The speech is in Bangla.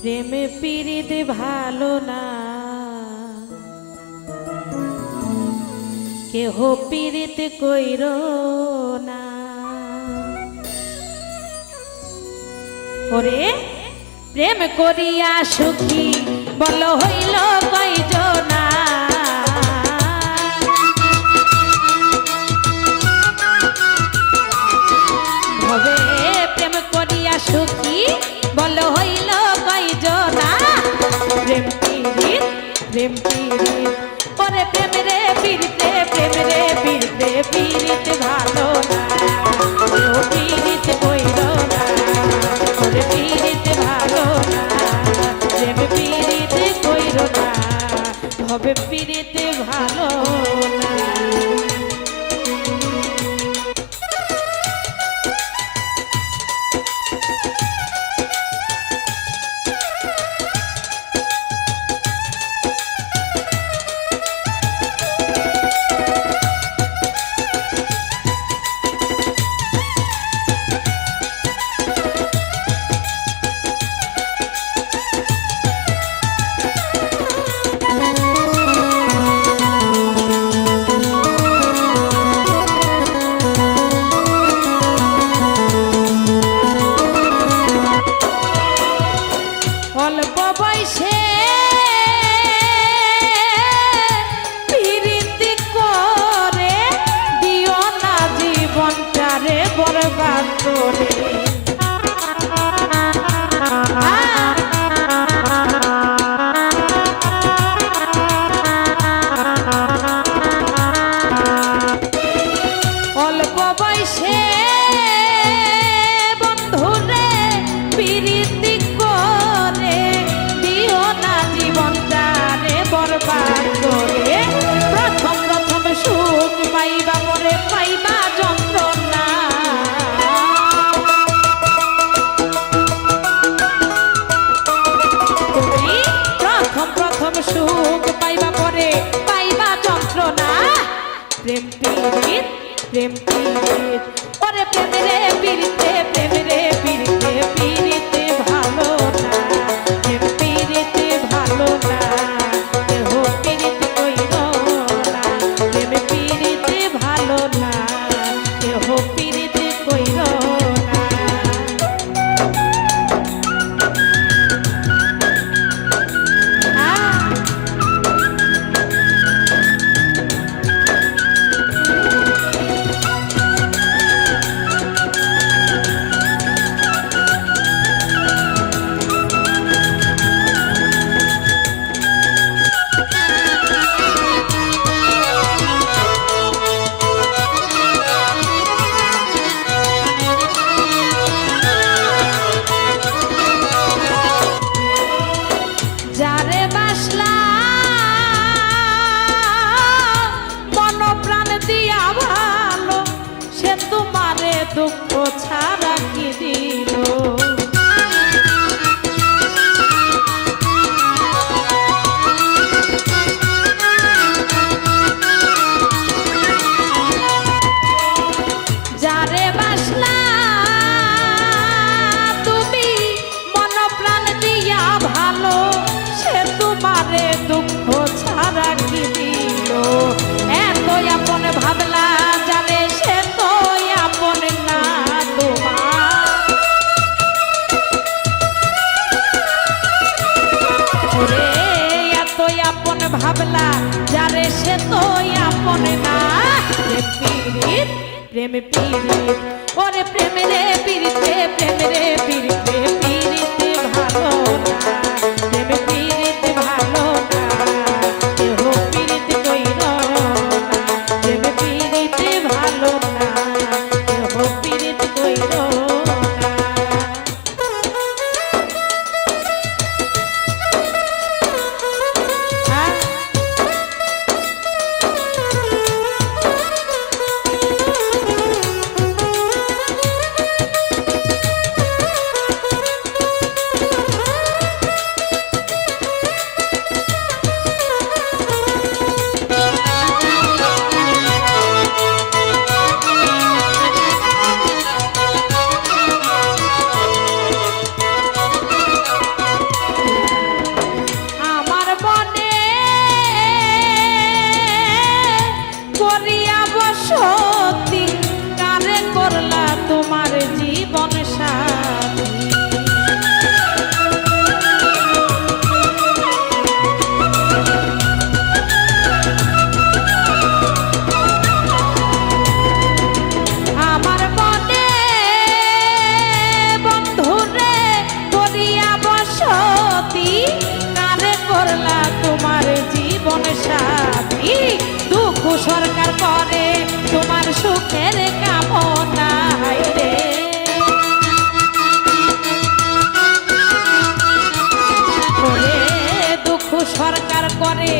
প্রেমে পীড়িত ভালো না, কেহ পীড়িত কইর না। ওরে প্রেম করিয়া সুখী বল হইল কয়জনা, ভবে প্রেম করিয়া সুখী বল হইল কয়জনা। প্রেম পীড়িত প্রেম পীড়িত ওরে প্রেম রে পীড়িতে প্রেম রে পীড়িতে পীড়িত ভালো না, কেউ পীড়িত কইর না। ওরে পীড়িত ভালো না, প্রেম পীড়িত কইর না, ভবে পীড়িত ভালো না। অল্প বয়সে প্রীতি করে দিও না জীবনটারে বরবাদ করে। অল্প বয়সে বন্ধুরে প্রীতি করে দিও না জীবনটারে বরবাদ করে। প্রথম প্রথম সুখ পাইবা পরে পাইবা যন্ত্রণা, তুমি প্রথম প্রথম সুখ পাইবা পরে পাইবা যন্ত্রণা। প্রেম পীড়িত প্রেম পীড়িত ওরে প্রেম রে পীড়িতে প্রেম রে পীড়িতে পীড়িত ভালো না, প্রেম পীড়িত ভালো না, কেহ পীড়িত কইর না। প্রেম পীড়িত ভালো না, কেহ পীড়িত কইর না। যারে বাসলা মন প্রাণ দিয়া ভালো, সে তোমারে দুঃখ ছাড়া কি দিল। যারে বাসলা তুমি মন প্রাণ দিয়া ভালো, সে তোমারে দুঃখ ছাড়া কি দিল। এত আপন ভাবলা জানে সে তো আপন না তোমার। ওরে এত আপন ভাবলা যারে সে তো আপন না। প্রেম পীড়িত প্রেম পীড়িত ওরে প্রেম রে পীড়িতে প্রেম রে পীড়িতে পীড়িত ভালো না, প্রেম পীড়িত ভালো না, কেহ পীড়িত কইর না। প্রেম পীড়িত ভালো না, কেহ পীড়িত কইর না। সতী কারে করলা তোমার জীবন সাথী দুঃখ সরকার করে তোমার সুখের কামনা রে ওরে দুঃখ সরকার করে